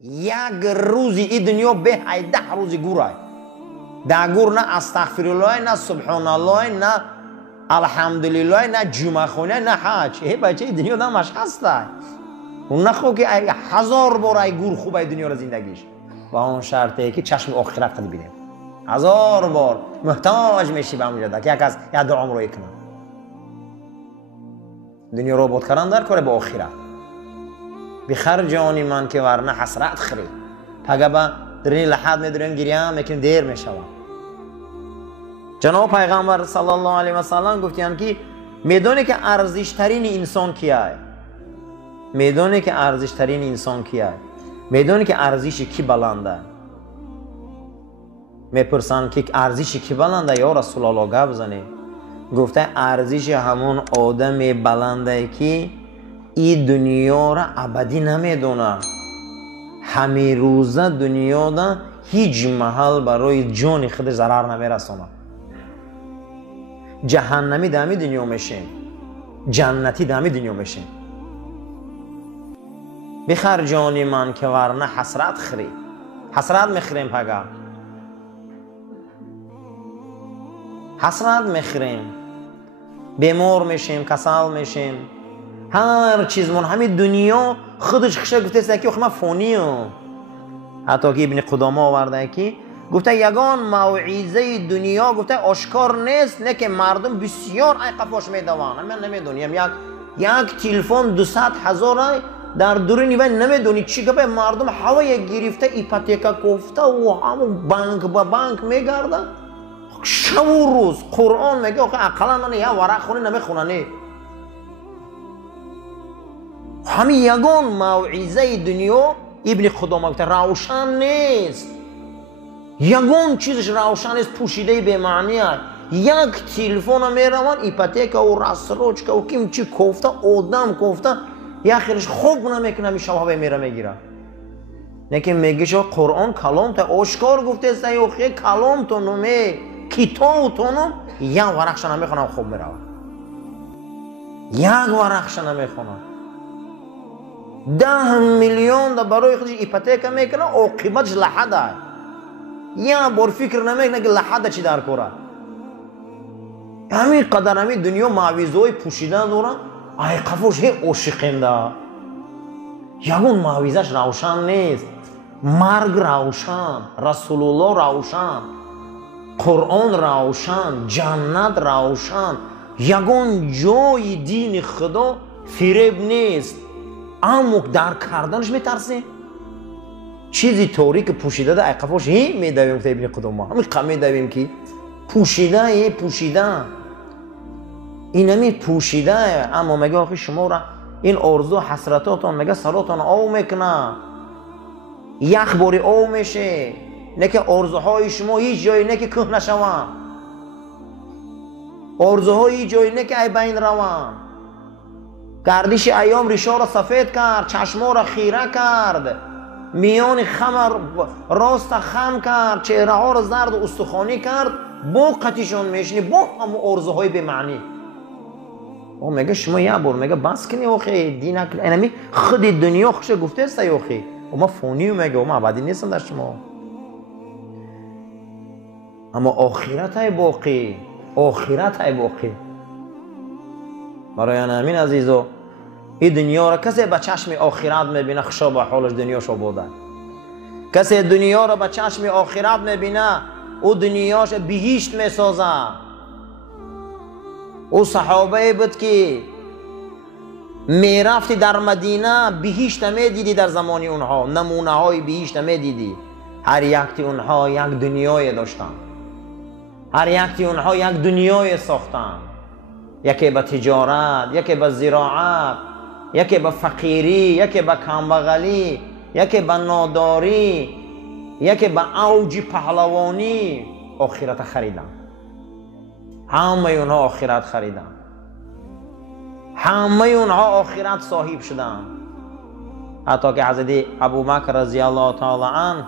یک روزی این دنیا به 10 روزی گورای در گور نه استغفرالله نه سبحان الله نه الحمدلله نه جمعه خونه نه حج. ای بچه این دنیا دمش هسته اون نخو که 1000 بار ای گور خوب ای دنیا را زندگیش با اون شرطه که چشم آخرت قد بینیم 1000 بار محتاج میشی به اونجا که یک از یک دعام رو کنم دنیا رو بود کردن در کاره با آخرت بخر جانی من که ورنه حسرت خری پگه با در این لحظه میداریم گریه میکنیم دیر میشوم. جناب پیغمبر صلی الله علیه و سلم گفتین که میدونه که ارزش ترین انسان کیه میدونه که ارزش ترین انسان کیه میدونه که ارزش کی بلنده میپرسن که ارزش کی بلنده یا رسول الله گپ بزنه گفته ارزش همون آدم بلنده که این دنیا را ابدی نمیدونه همه روزه دنیا دا هیچ محل برای جان خودش ضرر نمیرسونه جهنمی دمی دنیا میشیم جنتی دمی دنیا میشیم. بخر جانی من که ورنه حسرت خری حسرت میخریم پگه حسرت میخریم بیمار میشیم کسل میشیم هر چیزمون همین دنیا خودش خشه گفته است که من فانیم. حتی که ابن قدامه آورده که گفته یگان موعظه دنیا گفته آشکار نیست نه که مردم بسیار ای قفاش میدوان من نمیدونیم یک تلفن 200,000 در دورانی و نمیدونی چی که به مردم هوای گرفته ایپاتیکا گفته و همون بانک با بانک میگرده شب و روز قرآن میگه آخه اقلا من یا ورق خونی نمیخوننی همین یگان موعظه دنیا ابن قدامه گفته روشن نیست یگان چیزش روشن نیست پوشیده به معنی یک تلفن میروان ایپاتیکا و رسروچکا و کیم چی گفته آدم گفته یا خیرش خوب نمیکنه می شما میره میگیره لیکن میگه شو قرآن کلام تا آشکار گفته است یا خیلی کلام تو نمی کتاب تو نم یک ورقش نمیخونم خوب میروم یک ورقش نمیخونم 10 میلیون دا برای خودش ایپاتیکا میکنه عاقبتش لحده یا بار فکر نمیکنه که لحده چی در کاره همین قدر همین دنیا معویزهای پوشیده دارن ای قفوش هی عاشقنده یگون معویزش روشن نیست مرگ روشن رسول الله روشن قرآن روشن جنت روشن یگون جای دین خدا فریب نیست اما در کردنش میترسیم چیزی طوری که پوشیده ده ای قفوش هی میدویم که ابن قدامه همین قم میدویم که پوشیده این همی پوشیده اما مگه آخی شما را این ارزو حسرتاتان مگه سراتان آو میکنه یک باری آو میشه نه که ارزوهای شما هیچ جایی نه که که نشوان ارزوهای هیچ جایی نه که ای بین روان گردش ایام ریشا را سفید کرد چشما را خیره کرد میان خم راست خم کرد چهره ها را زرد و استخوانی کرد با قطیشان میشنی با همون ارزوهای به معنی او میگه شما یه بار میگه بس کنی اوخی دین اکل اینمی خود دنیا خوشه گفته است اوخی و ما فونی میگه و ما عبادی نیستم در شما اما آخرت های باقی برای همین عزیزو این دنیا را کسی به چشم آخرت میبینه خشا به حالش دنیاش بوده کسی دنیا را به چشم آخرت میبینه او دنیاش بهشت میسازه او صحابه بود که میرفتی در مدینه بهشت میدیدی در زمان اونها نمونه های بهشت میدیدی هر یکتی اونها یک دنیای داشتن هر یکتی اونها یک دنیای ساختن یکی به تجارت یکی به زراعت یکی به فقیری یکی به کمبغلی یکی به ناداری یکی به اوج پهلوانی آخرت خریدن همه اونها آخرت خریدن همه اونها آخرت صاحب شدن حتی که حضرت ابوبکر رضی الله تعالی عنه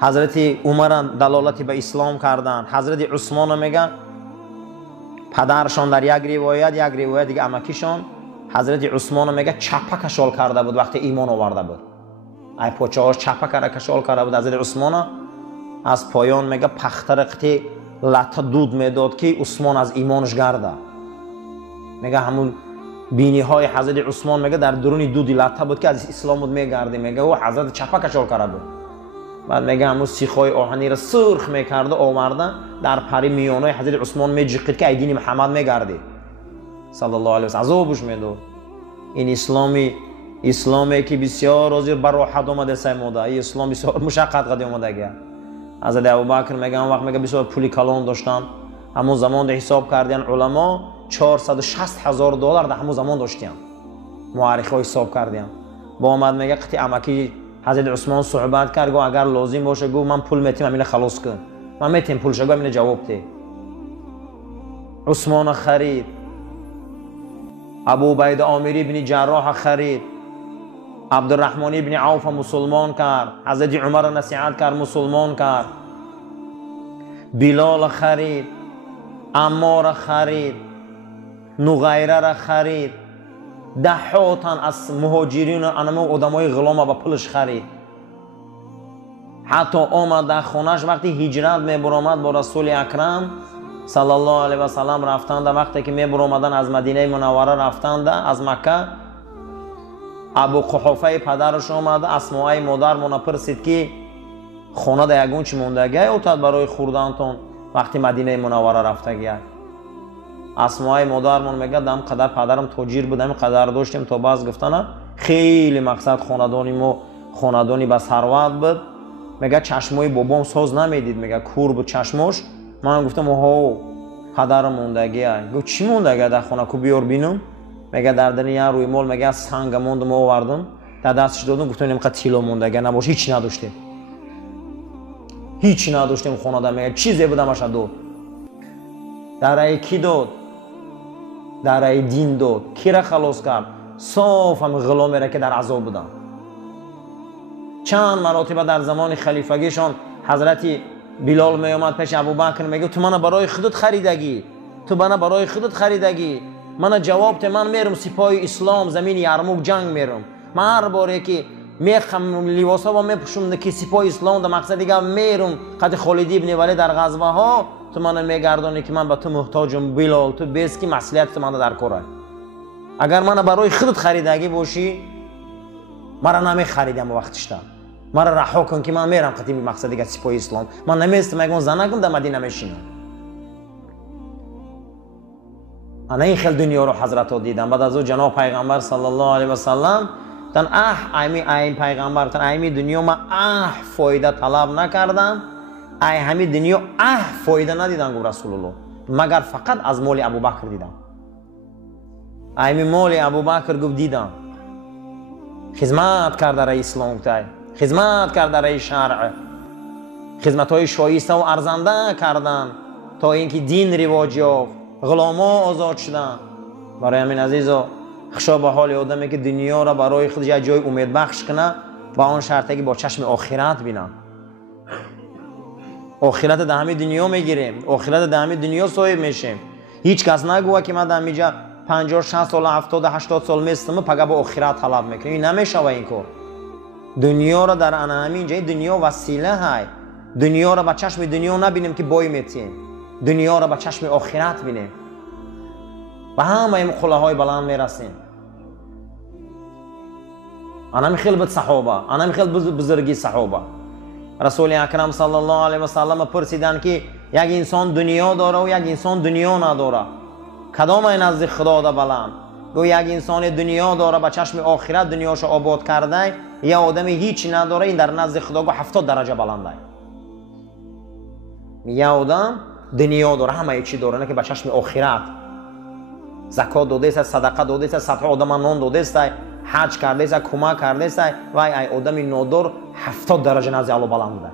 حضرت عمر دلالتی به اسلام کردن حضرت عثمان میگن پدرشان در یک روایت دیگه امکیشان حضرت عثمان میگه چپا کشال کرده بود وقتی ایمان آورده بود. ای پوچه‌هاش چپا کرده کشال کرده بود. حضرت عثمان از پایان میگه پخترقتی لطه دود میداد که عثمان از ایمانش گرده. میگه همون بینی های حضرت عثمان میگه در درون دودی لطه بود که از اسلام بود میگرده. میگه او حضرت چپا کشال کرده بود. بعد میگه همون سیخای آهنی را سرخ میکرده آورده در پری میانای حضرت عثمان میجقید که ای دین محمد میگرده صلی الله علیه و سلم. عذابش میداد. این اسلامی که بسیار از بر راحت اومده سیموده. این اسلام بسیار مشقت قد اومده گه. حضرت ابوبکر میگه اون وقت میگه بسیار پولی کلان داشتن. همون زمان ده حساب کردن علما 460,000 دلار در همون زمان داشتن. مورخا حساب کردن. با اومد میگه قطعی امکی حضرت عثمان صحبت کرد گو اگر لازم باشه گو من پول میتیم همین خلاص کن. من میتیم پول شگو همین جواب ده. عثمان خرید. ابو عبیده عامر ابن جراح خرید. عبدالرحمن ابن عوف مسلمان کرد. حضرت عمر نصیحت کرد مسلمان کرد. بلال خرید. عمار خرید. نغیره را خرید. دهاتن از مهاجرین و انما آدمای غلام با پولش خرید. حتی آمد در خونش وقتی هجرت میبرامد با رسول اکرم صلی الله علیه و سلم رفتند. وقتی که میبرامدن از مدینه منوره رفتند از مکه ابو قحافه پدرش آمد اسماء مادر مون پرسید که خونه در یگون چی موندگی اوتاد برای خوردنتون وقتی مدینه منوره رفتگی. اسماء مادر مون میگه دم قدر پدرم تاجر بودم قدر داشتیم تا باز گفتن خیلی مقصد خاندانی با ثروت بود. میگه چشمای بابام ساز نمیدید. میگه کور بود چشمش. من گفتم اوه پدرم موندگی. گفت چی موندگی در خونه کو بیار بینم. میگه در دنیا روی مال میگه سنگ موندم آوردم در دستش دادم گفتم اینقدر تیلا موندگی نباشه هیچ نداشتیم. هیچ نداشتیم خونه در میگه چیزی بودم اشد داد. در کی داد؟ در دین داد. کی را خلاص کرد؟ صاف هم غلامی را که در عذاب بودن. چند مراتبه در زمان خلیفگیشان حضرت بلال می اومد پیش ابوبکر میگه تو منو برای خودت خریدگی. تو منو برای خودت خریدگی. من جواب ته من میرم سپاه اسلام زمین یرموک جنگ میرم. من هر باره که میخم لباسا و میپوشم که سپاه اسلام در مقصد دیگه میرم قد خالد ابن ولید در غزوه ها تو منو میگردونی که من به تو محتاجم بلال تو بیس که مسئولیت تو منو در کاره. اگر من برای خودت خریدگی باشی مرا نمی خریدم وقتش تا مرا رها کن که من میرم قدیم مقصد دیگه سپاه اسلام. من نمیستم میگم زنگم در مدینه میشینم. انا این خیلی دنیا رو حضرت ها دیدم. بعد از او جناب پیغمبر صلی الله علیه و سلم تن این پیغمبر تن این دنیا من فایده طلب نکردم. همین دنیا فایده ندیدم گفت رسول الله مگر فقط از مال ابوبکر دیدم. مال ابوبکر گفت دیدم. خدمت کرده رای اسلام تای خدمت کرده رای شرع خدمت های شایسته و ارزنده کردن تا اینکه دین رواج یافت غلاما آزاد شدن. برای همین عزیزا خشا به حال آدمی که دنیا را برای خودش یه جای امید بخش کنه با آن شرطی که با چشم آخرت بینن. آخرت در همین دنیا میگیریم. آخرت در همین دنیا صاحب میشیم. هیچ کس نگوه که من در اینجا 50 60 سال 70 80 سال میستم پگه با آخرت طلب میکنم. این نمیشه این کار. دنیا را در همین جای دنیا وسیله های. دنیا را با چشم دنیا نبینیم که بای میتیم. دنیا را با چشم آخرت بینیم. و همه این خلاهای بلند میرسیم. انا خیلی بد صحابه. انا خیلی بزرگی صحابه. رسول اکرم صلی الله علیه و سلم پرسیدن که یک انسان دنیا داره و یک انسان دنیا نداره. کدام این نزد خدا ده بلند؟ گو یک انسان دنیا داره با چشم آخرت دنیاشو آباد کرده یا آدمی هیچ نداره این در نزد خدا گو 70 درجه بلنده. یا آدم دنیا داره همه چی داره نه که با چشم آخرت زکات داده است صدقه داده است 100 آدم نان داده است حج کرده است کمک کرده است و ای آدمی نادر 70 درجه نزد الله بلنده.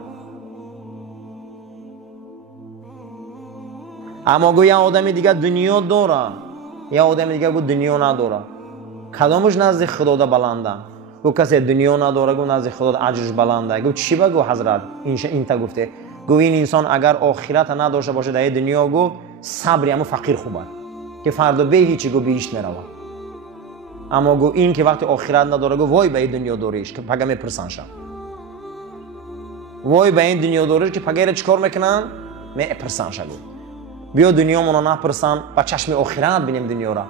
اما گو یا آدمی دیگه دنیا داره یا آدمی دیگه گو دنیا نداره. کدامش نزد خدا ده بلنده؟ گو کسی دنیا نداره گو نزد خدا اجرش بلنده. گو چی بگو حضرت؟ این تا گفته گو این انسان اگر آخرت نداشته باشه در دنیا گو صبری اما فقیر خوبه که فردا به هیچی گو بیش نروه. اما گو این که وقتی آخرت نداره گو وای به این دنیا دوریش که پگه میپرسن شم. وای به این دنیا دوریش که پگه را چیکار میکنن؟ میپرسن شم. بیا دنیا منو نپرسن، با چشم آخرت بینیم دنیا را.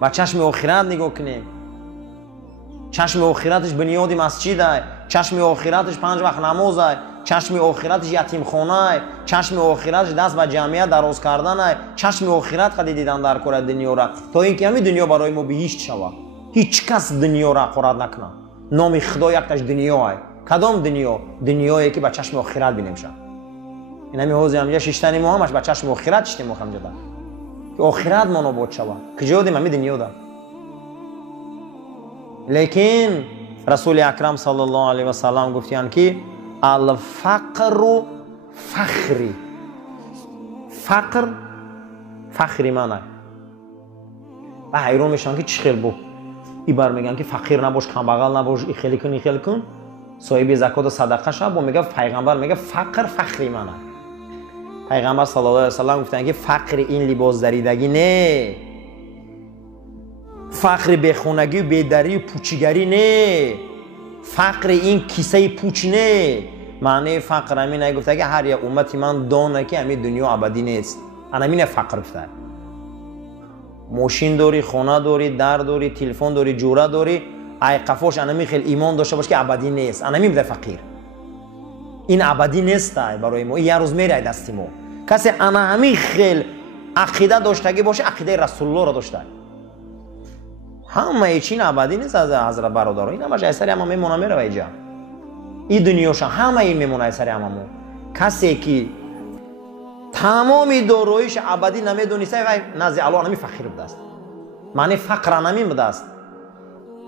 با چشم آخرت نگاه کنیم. چشم آخرتش بنیاد مسجد است، چشم آخرتش 5 وقت نماز است، چشم آخرتش یتیم خانه است، چشم آخرتش دست به جمعیت دراز کردن است، چشم آخرت خدی دیدن در کار دنیا را تا اینکه همین دنیا برای ما به هیچ شود. هیچ کس دنیا را قرار نکنه. نام خدا یکتاش دنیا است. کدام دنیا؟ دنیایی که با چشم آخرت بینیم شد. این همین حوزه همجا ششتنی ما همش با چشم آخرت شدیم ما همجا دار که آخرت ما نابود شود. کجا دیم همین دنیا دار. لیکن رسول اکرم صلی الله علیه و سلم گفتیان که الفقر فخری. فقر فخری منه. و حیران میشن که چی خیل بو ای بر میگن که فقیر نباش، کمبغل نباش، ای خیلی کن ای خیلی کن، صاحب زکات و صدقه شو. با میگه پیغمبر میگه فقر فخری منه. پیغمبر صلی الله علیه و سلم گفتن که فقر این لباس دریدگی نه، فقر بخونگی و بیداری و پوچیگری نه، فقر این کیسه پوچ نه. معنی فقر همین نگفته که هر یک امتی من دانه که همین دنیا ابدی نیست. همین فقر گفته. ماشین داری، خانه داری، در داری، تلفن داری، جوره داری، ای قفاش انمی خیلی ایمان داشته باش که ابدی نیست. انمی بده فقیر. این ابدی نیست برای ما. یه روز میره دست ما. کسی انمی خیلی عقیده داشتگی باشه، عقیده رسول الله را داشته. همه چین ابدی نیست از حضرت برادران. این همش اثری همه میمونه میره اینجا. این دنیاش همه این میمونه اثری همه. کسی که تمامی داراییش ابدی نمیدونسته و نزد الله نمی فقیر بوده است. معنی فقر نمی بوده است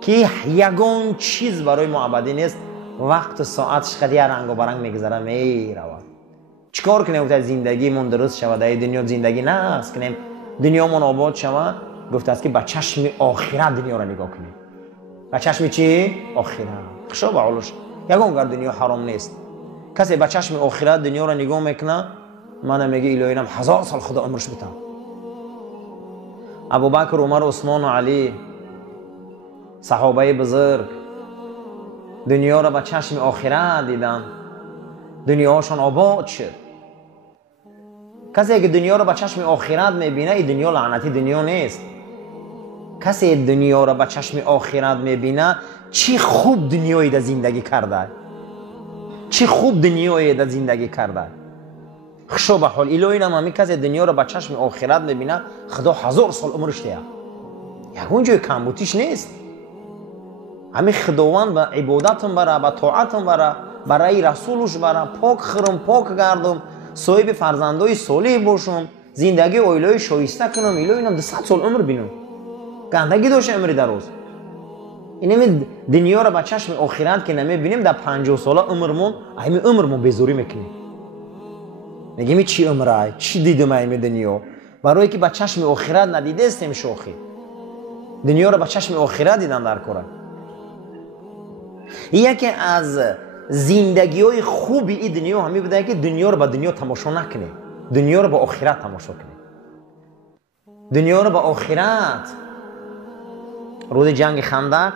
که یگان چیز برای ما ابدی نیست. وقت ساعتش خیلی رنگ و برنگ میگذره میره. چیکار کنیم تا زندگیمون درست شود؟ این دنیا زندگی نه است کنیم دنیامون آباد شود. گفته است که با چشم آخرت دنیا را نگاه کنیم. با چشم چی؟ آخرت. خشو به علوش یگان گر دنیا حرام نیست. کسی با چشم آخرت دنیا را نگاه میکنه، من میگه الهی نم 1000 سال خدا عمرش بدم. ابوبکر، عمر، عثمان و علی صحابه بزرگ دنیا را با چشم آخرت دیدن، دنیاشون آباد شد. کسی که دنیا را با چشم آخرت میبینه، این دنیا لعنتی دنیا نیست. کسی دنیا را با چشم آخرت میبینه، چی خوب دنیایی در زندگی کرده، چی خوب دنیایی در زندگی کرده. خشو به حال الهی نم همین کسی دنیا را با چشم آخرت میبینه، خدا 1000 سال عمرش ده. یکون جای کمبودیش نیست. همین خداوند به عبادتم بره، به طاعتم بره، برای رسولش بره، پاک خرم، پاک گردم، صاحب فرزندای صالح باشم، زندگی اویلای شایسته کنم. الهی نم 200 سال عمر بینم، گندگی داشته عمری دراز. اینم دنیا را با چشم آخرت که نمیبینیم، در 50 ساله عمرمون همین عمرمون بیزوری میکنیم. میگیم چی عمره، چی دیدم همین دنیا؟ برای که با چشم آخرت ندیده استیم شوخی. دنیا را با چشم آخرت دیدن در کاره. یکی از زندگی‌های خوبی این دنیا همین بوده که دنیا را با دنیا تماشا نکنی، دنیا را با آخرت تماشا کنی. دنیا را با آخرت. روز جنگ خندق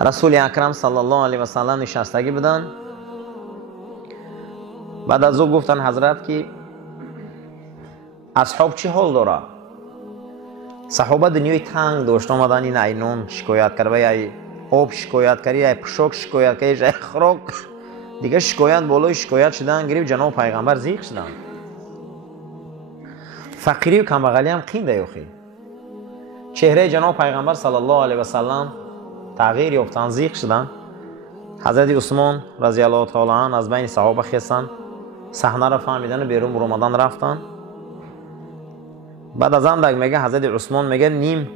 رسول اکرم صلی الله علیه و سلم نشستگی بودن. بعد از او گفتن حضرت که اصحاب چی حال داره؟ صحابه دنیای تنگ داشت، آمدن این اینون شکایت کرد، ای آب شکایت کردی، ای پشک شکایت کردی، ای خراک دیگه شکایت بالای شکایت شدن. گریب جناب پیغمبر زیغ شدن. فقیری و کمبغلی هم قینده یوخی. چهره جناب پیغمبر صلی الله علیه و سلم تغییر یافتن، زیغ شدن. حضرت عثمان رضی الله تعالی عنه از بین صحابه خستن، صحنه را فهمیدن، بیرون برآمدن رفتن. بعد از اندک میگه حضرت عثمان میگه نیم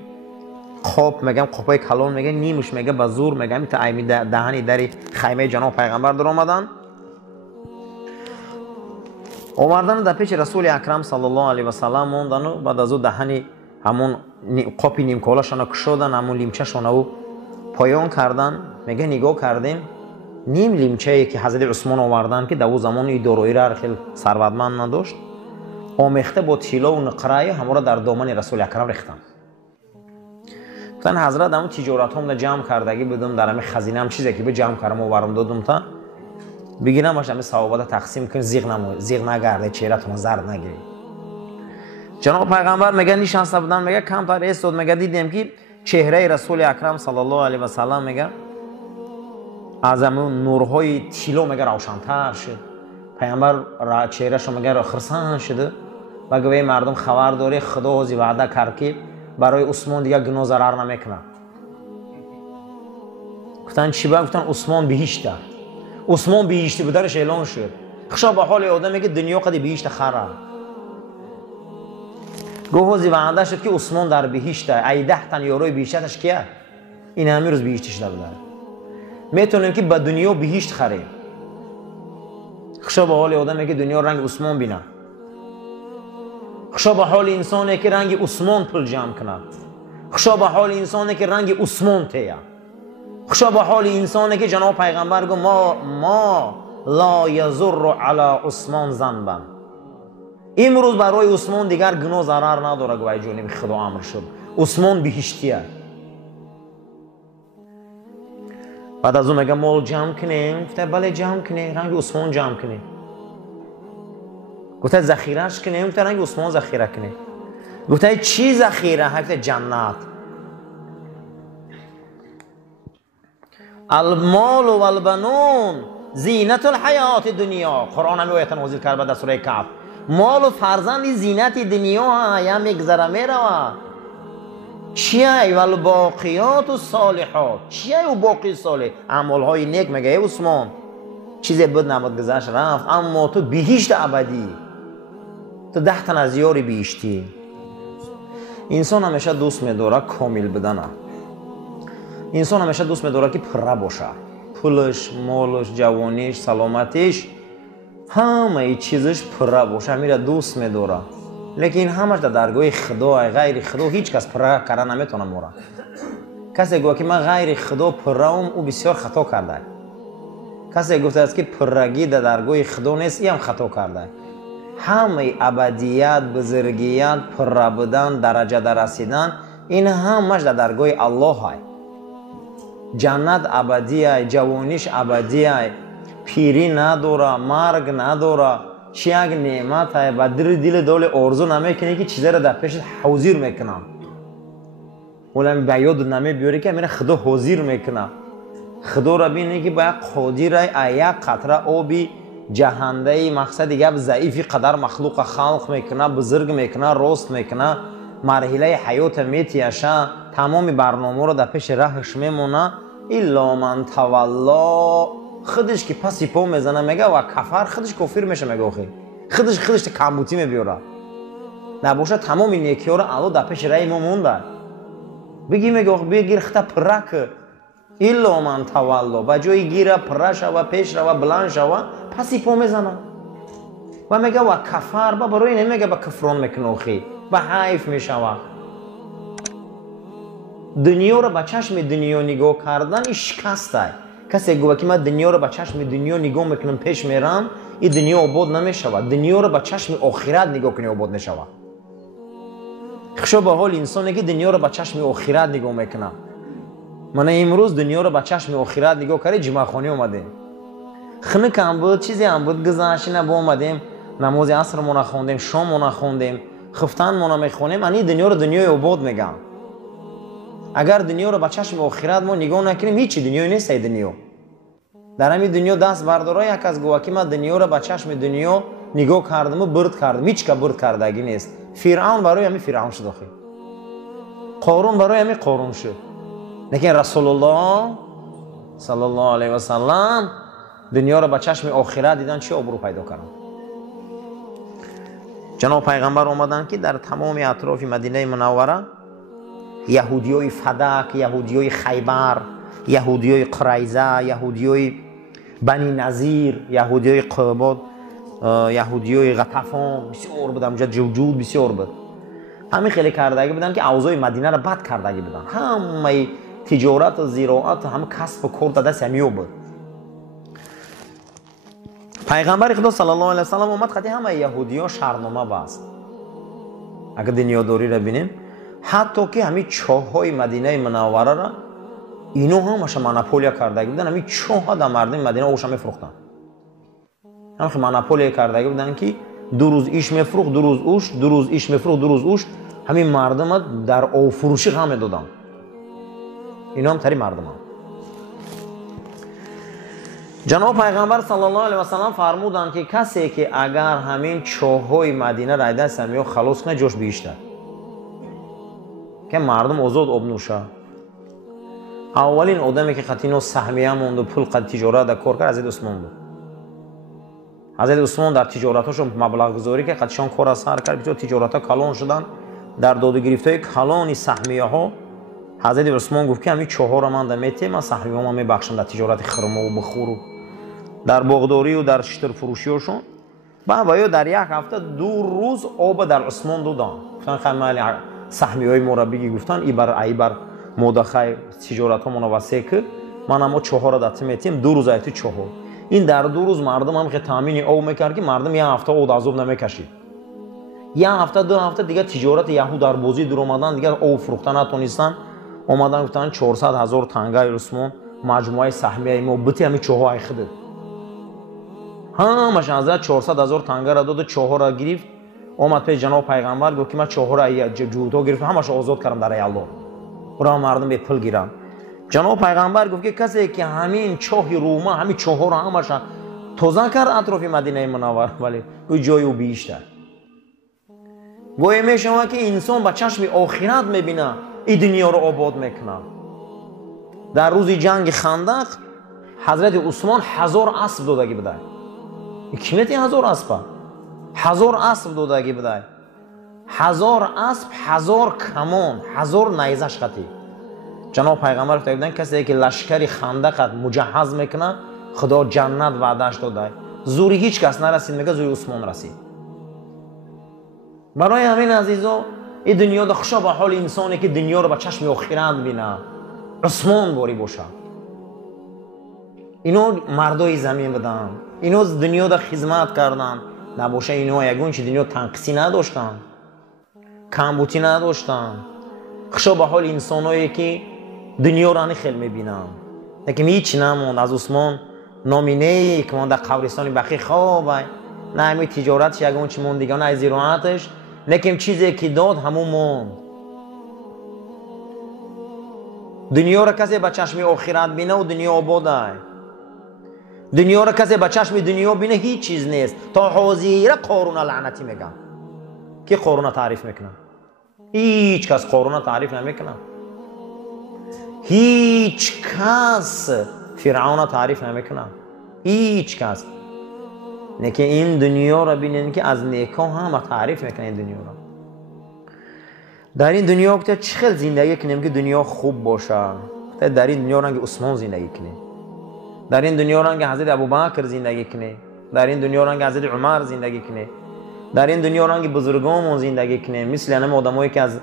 خواب، میگم قپای کلان، میگه نیمش میگه به زور میگم تا ایمی دهنی در خیمه جناب پیغمبر در آمدن. اومدن در پیش رسول اکرم صلی الله علیه و سلم موندن و بعد از او دهنی همون قپی نیم کالاشون کشودن، همون لیمچه‌شون رو پایان کردن. میگه نگاه کردیم نیم لیمچه‌ای که حضرت عثمان آوردن که در اون زمان این دارایی را خیلی ثروتمند نداشت، آمیخته با طلا و نقره همه را در دامن رسول اکرم ریختن. گفتن حضرت همون تجارتام جمع کردگی بودم در همین خزینه هم چیزی که به جمع کردم و برام دادم تا بگیرم باشه همین ثوابات تقسیم کن زیغ نگرده چهره‌تون زرد نگیری. جناب پیغمبر میگه نشسته بودن میگه کم تر ایستاد میگه دیدیم که چهره رسول اکرم صلی الله علیه و سلم میگه از همون نورهای تیلو میگه روشن‌تر شد. پیامبر چهرهش میگه خرسان شده و گوی مردم خبر داره خدا از وعده کرد که برای عثمان دیگه گناه ضرر نمیکنه. گفتن چی با؟ گفتن عثمان بهشته. عثمان بهشته بودنش اعلان شد. خشا به حال آدمی که دنیا قد بهشت خره. گوهوزی وعده شد که عثمان در بهشته. ای 10 تن یاروی بهشتش کیه؟ این همین روز بهشت شده بوده. میتونیم که به دنیا بهشت خریم. خشا به حال آدمی که دنیا رنگ عثمان بینه. خشا به حال انسانی که رنگ عثمان پول جمع کنه. خشا به حال انسانی که رنگ عثمان تیه. خشا به حال انسانی که جناب پیغمبر گفت ما لا یضر علی عثمان ذنبا. امروز برای عثمان دیگر گناه ضرر نداره. گویا جانب خدا امر شد عثمان بهشتیه. بعد از اون میگه مال جمع کنیم. گفته بله جمع کنیم. رنگ عثمان جمع کنیم. گفته ذخیرهش کنیم. گفته رنگ عثمان ذخیره کنیم. گفته چی ذخیره؟ گفته جنت. المال و البنون زینت الحیات دنیا. قرآن هم آیت نازل کرد در سوره کهف. مال و فرزند زینت دنیا ها میگذره میروه. چیه؟ والباقیات الصالحات. چیه و باقی صالح؟ اعمال های نیک. میگه ای عثمان چیزی بد نبود گذشت رفت اما تو بهشت ابدی. تو 10 تن از یاری بهشتی. انسان همیشه دوست می‌داره کامل بدنه. انسان همیشه دوست می‌داره که پره باشه. پولش، مالش، جوانیش، سلامتیش همه چیزش پره باشه. میره دوست می‌داره. لیکن همش در درگاه خدا غیر خدا هیچ کس پره کردن نمیتونه موره. کسی گفت که من غیر خدا پره‌ام او بسیار خطا کرده. کسی گفته است که پرگی در درگاه خدا نیست این هم خطا کرده. همه ابدیت، بزرگیت، پره بودن، درجه در رسیدن این همش در درگاه الله های. جنت ابدیه، جوانیش ابدیه، پیری نداره، مرگ نداره. چی یک نعمت های و دل دول آرزو نمیکنی که چیزی را در پیشت حاضر میکنم. اولم به یاد نمیبیاری که میره خدا حاضر میکنه. خدا را بینی که باید قادر یک قطره آبی جهنده مقصد دیگه ضعیفی قدر مخلوق خلق میکنه، بزرگ میکنه، راست میکنه، مرحله حیات میتیشه، تمام برنامه رو در پیش رهش میمونه. الا من تولا خودش که پسی پا میزنه میگه و کفر خودش کافر میشه. میگه آخی خودش کمبوتی میبیاره. نباشه تمام این نیکی ها رو الله در پیش رای ما مونده. بگی میگه آخی بگیر خطا پرک الا من تولا و جای گیره پره شوه پیش روه بلند شوه پسی پا میزنه و میگه و کفر با برای نمیگه با کفران میکنه آخی و حیف میشوه. دنیا رو با چشم دنیا نگاه کردن این شکسته. کسی گوه که من دنیا رو با چشم دنیا نگاه میکنم پیش میرم این دنیا آباد نمیشوه. دنیا رو با چشم آخرت نگاه کنی آباد میشوه. خشو به حال انسانی که دنیا رو با چشم آخرت نگاه میکنه. من امروز دنیا رو با چشم آخرت نگاه کردم جمعه خانه اومدیم. خنک هم بود چیزی هم بود گذشت نبا اومدیم نماز عصر مون خوندیم شام مون خوندیم خفتن مون میخونیم. من این دنیا رو دنیای آباد میگم. اگر دنیا رو با چشم آخرت ما نگاه نکنیم هیچی دنیای نیست. دنیا در همین دنیا دست برداره یک از گوه که من دنیا رو با چشم دنیا نگاه کردم و برد کردم. هیچ که برد کردگی نیست. فرعون برای همین فرعون شد آخی. قارون برای همین قارون شد. لیکن رسول الله صلی الله علیه و سلم دنیا رو با چشم آخرت دیدن چه آبرو پیدا کردن. جناب پیغمبر اومدن که در تمام اطراف مدینه منوره یهودیای فدک، یهودیای خیبر، یهودیای قریظه، یهودیای بنی نظیر، یهودیای قباد، یهودیای غطفان بسیار بود. همجا جوجود بسیار بود. همین خیلی کردگی بودن که اوضاع مدینه رو بد کردگی بودن. همه تجارت و زراعت و همه کسب و کار دست همیو بود. پیغمبر خدا صلی الله علیه و سلم اومد خاطر همه یهودی‌ها شرنامه بست. اگر دنیاداری را ببینیم حتی که همین چاه‌های مدینه منوره را اینو همش مونوپولیا کرده بودن. همین چاه در مردم مدینه اوش میفروختن. همین مونوپولیا کرده بودن که 2 روز ایش میفروخت، 2 روز اوش، 2 روز ایش میفروخت، 2 روز اوش. همین مردم در او فروشی هم دادن. اینا هم تری مردم هم. جناب پیغمبر صلی الله علیه و سلم فرمودند که کسی که اگر همین چاه‌های مدینه را دست میو خلاص کنه جوش بیشتر که مردم آزاد آب نوشه. اولین آدمی که خطینو سهمیه موند و پول قد تجارت در کار کرد حضرت عثمان بود. حضرت عثمان در تجارتاشون مبلغ گذاری که خطشان کار از سر کرد، بسیار تجارت‌ها کلان شدن. در داد و گرفت‌های کلان سهمیه ها حضرت عثمان گفت که همین چهار را من دمیته، من سهمیه ها میبخشم در تجارت خرما و بخور و در باغداری و در شتر فروشیشون. بعد در یک هفته 2 روز آب در عثمان دادن. گفتن خیلی سهمیه های مربی گفتن ای بر مدخای تجارت ها منوسه که من اما 4 را داده میتیم 2 روز ایتی 4. این در 2 روز مردم هم که تامین آب میکرد که مردم یک هفته آب از آب نمیکشید. یک هفته 2 هفته دیگه تجارت یهود در بازی در اومدن، دیگه آب فروختن نتونستن. اومدن گفتن 400,000 تنگای عثمان مجموعه سهمیه ما بتی همین 4 خدد. همش از 400,000 تنگا را داد و 4 را گرفت. اومد به جناب پیغمبر گفت که من 4 را جوتا گرفتم، همش آزاد کردم در الله. برای مردم به پول گیرم. جناب پیغمبر گفت که کسی که همین چاه روما همین 4 را همش توزیع کرد اطراف مدینه منوره، ولی کوئی جای او بیشتر. گویا میشود که انسان با چشم آخرت میبینه این دنیا رو آباد میکنه. در روز جنگ خندق حضرت عثمان 1000 اسب دادگی بده. کمیتی 1000 اسب؟ 1000 اسب دادگی بده. 1000 اسب، 1000 کمان، 1000 نیزه خطی. جناب پیغمبر فرمودن کسی که لشکر خندق مجهز میکنه خدا جنت وعدهش داده. زوری هیچ کس نرسید، میگه زوری عثمان رسید. برای همین عزیزا این دنیا دا خوشا به حال انسانی که دنیا رو با چشم آخرت بینه عثمان باری باشه. اینو مردای زمین بدن، اینو دنیا دا خدمت کردن، نباشه اینو یگون چی دنیا تنقصی نداشتن، کمبوتی نداشتن. خوشا به حال انسانایی که دنیا رو خیلی میبینن. لیکن هیچ نموند از عثمان نامینه که من در قبرستان بخی خوابه، نه همین تجارتش یگون چی موند دیگه، نه زیرانتش، لیکن چیزی که داد همون موند. دنیا را کسی با چشم آخرت بینه و دنیا آباده. دنیا را کسی با چشم دنیا بینه هیچ چیز نیست. تا حاضیره قارون لعنتی میگن. کی قارون تعریف میکنه؟ هیچ کس قارون تعریف نمیکنه. هیچ کس فرعون تعریف نمیکنه. هیچ کس. نه که این دنیا را بینین که از نیکا هم تعریف میکنه این دنیا را. در این دنیا که چه خیلی زندگی کنیم که دنیا خوب باشه. در این دنیا رنگ عثمان زندگی کنیم. در این دنیا رنگ حضرت ابوبکر زندگی کنیم. در این دنیا رنگ حضرت عمر زندگی کنیم. در این دنیا رنگ بزرگامون زندگی کنیم. مثل همه آدمایی که از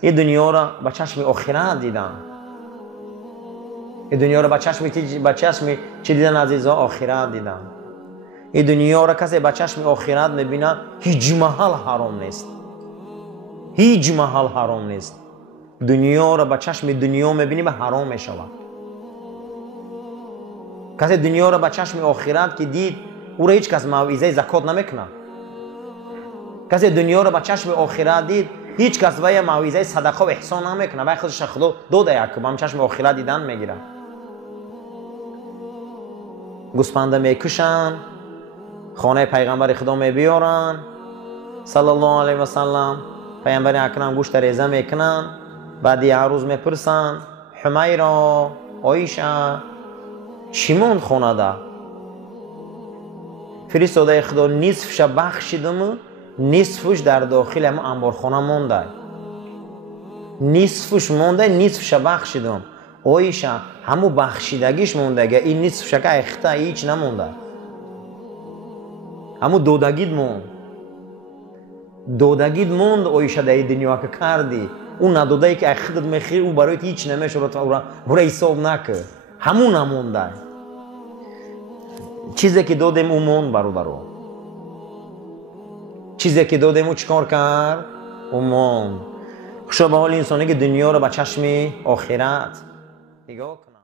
این دنیا را با چشم آخرت دیدن. این دنیا را با چشم چه دیدن عزیزا؟ آخرت دیدن. این دنیا را کسی با چشم آخرت میبینه هیچ محل حرام نیست. هیچ محل حرام نیست. دنیا را با چشم دنیا میبینی به حرام میشود. کسی دنیا را با چشم آخرت که دید او را هیچ کس موعظه زکات نمیکنه. کسی دنیا را با چشم آخرت دید هیچ کس وای موعظه صدقه و احسان نمیکنه. وای خودش خدا داده یک با چشم آخرت دیدن میگیره. گوسفند میکشن، خانه پیغمبر خدا میبیارن صلی الله علیه و سلم. پیامبر اکرم گوشت ریزه میکنن. بعد یه روز میپرسن حمیرا، عایشه چی موند خونه ده؟ فرستاده خدا نصفش بخشیدم، نصفش در داخل همون انبارخانه مونده. نصفش مونده، نصفش بخشیدم. عایشه همون بخشیدگیش مونده، این نصفش که اخته هیچ نمونده. همون دودگید موند. دودگید موند عایشه در دنیا که کردی. اون ندوده که اخدت میخیر او برایت هیچ نمیشه رو حساب نکه. همون نمونده. چیزی که دادیم اون موند برو. چیزی که دادیم اون چکار کرد؟ اون موند. خوشا به حال انسانی که دنیا رو به چشم آخرت نگاه کنه.